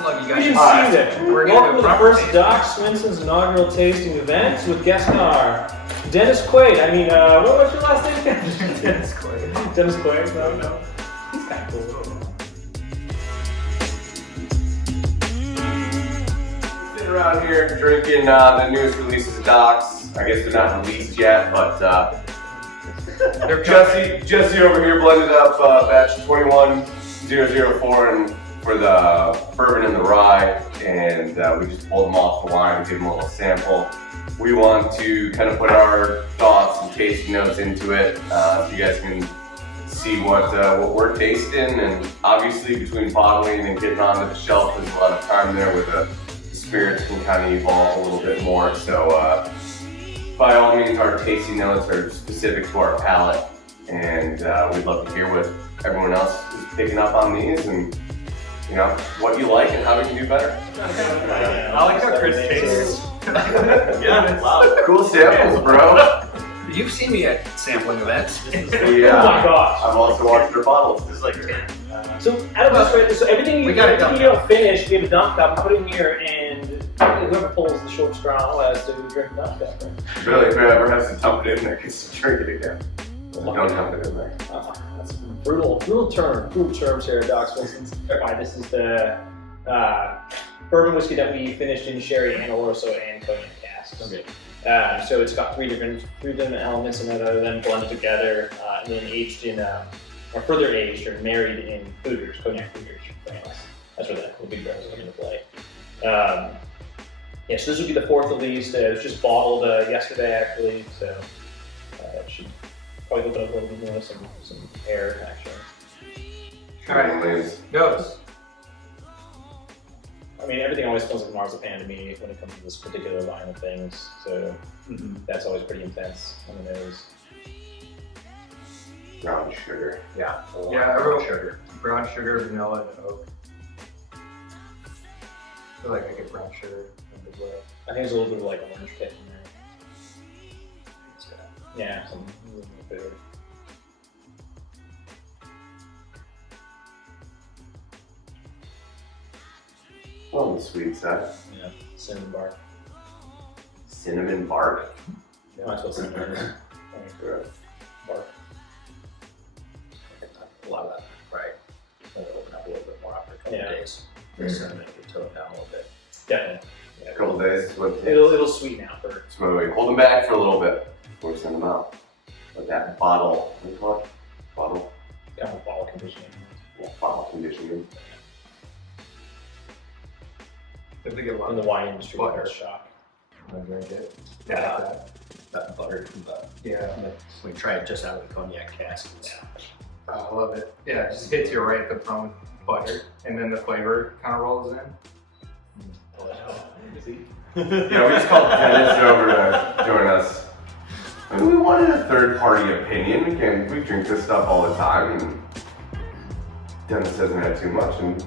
slug you You guys. didn't see that. We're gonna Welcome do to the proper first tasting. Doc Swenson's inaugural tasting event with guest star Dennis Quaid. I mean, what was your last name? Dennis Quaid. Dennis Quaid? No. He's kind of cool. Sitting around here drinking the newest releases of Docs. I guess they're not released yet, but They're Jesse over here blended up batch 21004 and for the bourbon and the rye, and we just pulled them off the line and give them a little sample. We want to kind of put our thoughts and tasting notes into it, so you guys can see what we're tasting. And obviously, between bottling and getting onto the shelf, there's a lot of time there where the spirits can kind of evolve a little bit more. So, by all means, our tasting notes are specific to our palate, and we'd love to hear what everyone else is picking up on these, and you know what you like and how we can do better. I like how Chris tastes. Yeah, wow, cool samples, bro. You've seen me at sampling events. Oh my gosh. I've also watched your bottles. It's like 10. So out of this, right, so everything We got a dump don't finish, we have a dump cup, we put it in here, and whoever pulls the short straw has to drink the dump cup, right? Really, if whoever has to dump it in there gets to drink it again. Don't dump it in there. That's brutal terms here at Doc Swenson's. Alright, this is the bourbon whiskey that we finished in sherry and oloroso and cognac casks. Okay. So it's got three different elements in it, other than blended together and then aged in, or further aged or married in foeders, cognac foeders. That's where the big barrels come into play. Yeah, so this will be the fourth release. It was just bottled yesterday, actually. So it should probably open up a little bit more, some air actually. Alright, Goes. I mean, everything always smells like marzipan to me when it comes to this particular line of things. So that's always pretty intense on the nose. brown sugar. Yeah. Yeah, I wrote sugar. brown sugar, vanilla, and oak. I feel like I get brown sugar in a big way. I think there's a little bit of like orange pit in there. Yeah, some little bit of On the sweet side. cinnamon bark. Cinnamon bark. Yeah, that's what cinnamon is. Bark. A lot of that, right? It'll open up a little bit more after a couple of days. The cinnamon will tone it down a little bit. Definitely. A couple days is what it takes. It'll sweeten out for. So we hold them back for a little bit before we send them out. But that bottle, what do you call it? Bottle? Kind of bottle conditioning. Yeah, bottle conditioning. If they get a lot In the of wine industry, Butter. it's shock. when I drink it. Yeah. That butter from the, Yeah. we tried it just out of the cognac cask. Oh, I love it. Yeah, it just hits you right at the front with butter, and then the flavor kind of rolls in. Yeah, we just called Dennis over to join us. And we wanted a third-party opinion. We drink this stuff all the time, and Dennis hasn't had too much, and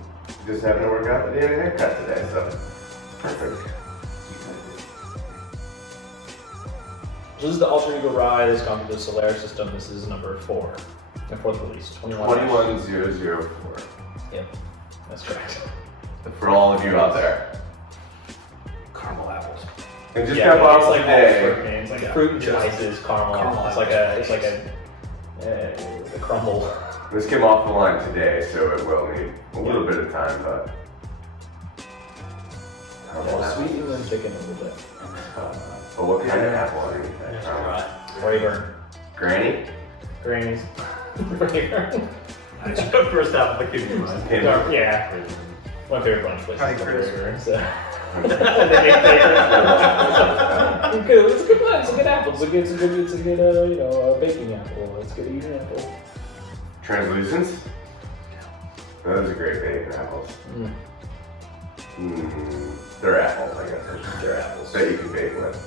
just happened to work out that he had a haircut today, so perfect. So this is the Alter Ego Rye that's gone through the Solaris system. This is number 4. The fourth release, 21. 21004. Yep, that's correct. For all of you out there. Caramel apples. And just Yeah, got bottled it's like today. all fruit, man. It's like fruit and spices, caramel. Caramel It's like a crumble. This came off the line today, so it will need a little bit of time, but. Sweeten and thicken a little bit. But what kind of apple are you? Rayburn. Granny? Grannies. Rayburn. First half of the kidney line. Yeah. My favorite bunch places. Hi, is Chris. Rayburn, so. It's good. It's a good one. It's a good apple. It's a good baking apple. It's a good eating apple. Translucents? Those are great baking apples. They're apples, I guess. They're apples. That you can bake with.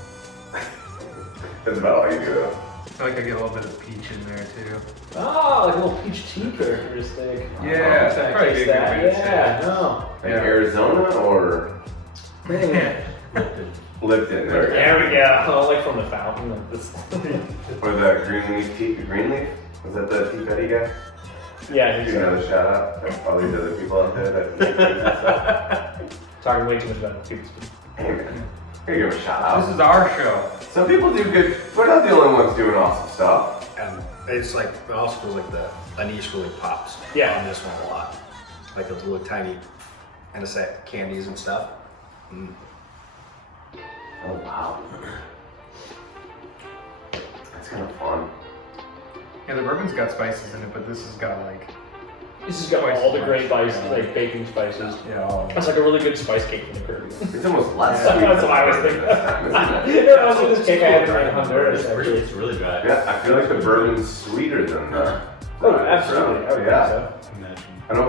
That's about all you do though. I feel like I get a little bit of peach in there too. Oh, like a little peach tea characteristic. Yeah, I probably taste be a good that. way to say Yeah, it. no. Like Arizona or Man. Lipton? There we go. Oh, like from the fountain. Like this. Or the green leaf tea? Green leaf? Was that the tea Betty guy? Yeah, I think Do so. another shout out. There's probably the other people out there that make things and stuff. Talking way too much about people. Hey man, here you give a shout This out. is our show. Some people do good. We're not the only ones doing awesome stuff. And it's like, it also feels like the anise really pops Yeah. on this one a lot. Like those little tiny anisette candies and stuff. Mm. Oh wow. That's kind of fun. Yeah, the bourbon's got spices in it, but this has got like, This has got all the great spices, like baking spices. yeah. It's like a really good spice cake from the Caribbean. It's almost less Yeah, sweet. that's what I was than thinking. this time, isn't it? That was this cake I had in Honduras. Actually. It's really dry. Yeah, I feel like the bourbon's sweeter than the. Oh, absolutely. I would Yeah. think so. Imagine.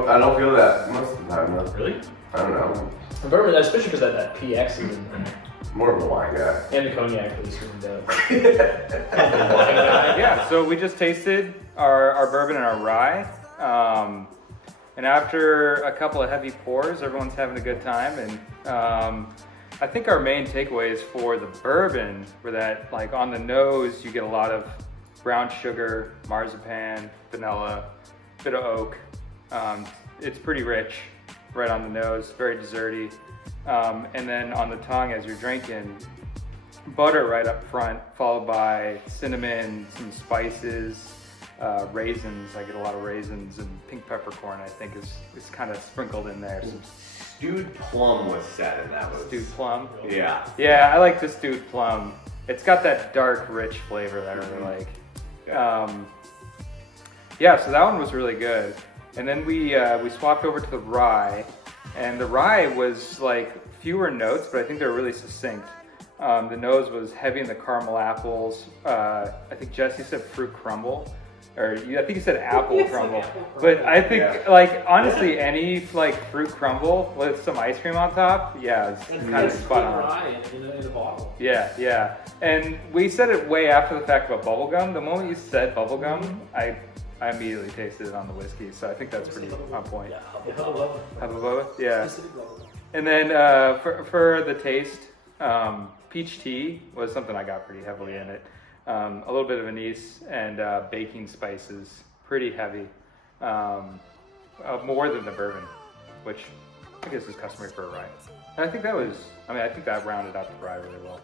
I don't feel that most of the time though. Really? I don't know. And bourbon, especially because that PX is in there. More of a wine guy. And the cognac for this one. Yeah, so we just tasted our bourbon and our rye. And after a couple of heavy pours, everyone's having a good time. And I think our main takeaways for the bourbon were that, like, on the nose, you get a lot of brown sugar, marzipan, vanilla, bit of oak. It's pretty rich right on the nose, very desserty. And then on the tongue, as you're drinking, butter right up front, followed by cinnamon, some spices, raisins. I get a lot of raisins, and pink peppercorn, I think, is kind of sprinkled in there. Some Stewed plum was said, and that was. stewed plum. Yeah. Yeah, I like the stewed plum. It's got that dark, rich flavor that I really like. Yeah, so that one was really good. And then we swapped over to the rye, and the rye was like fewer notes, but I think they were really succinct. The nose was heavy in the caramel apples. I think Jesse said fruit crumble, or I think you said apple crumble. But I think, like, honestly, any like fruit crumble with some ice cream on top, yeah, it's kind of spot on. In a bottle. Yeah, yeah. And we said it way after the fact about bubblegum. The moment you said bubblegum, I immediately tasted it on the whiskey, so I think that's pretty on point. Hubba yeah. And then for the taste, peach tea was something I got pretty heavily in it. A little bit of anise and baking spices, pretty heavy. More than the bourbon, which I guess is customary for a rye. And I think that rounded out the rye really well.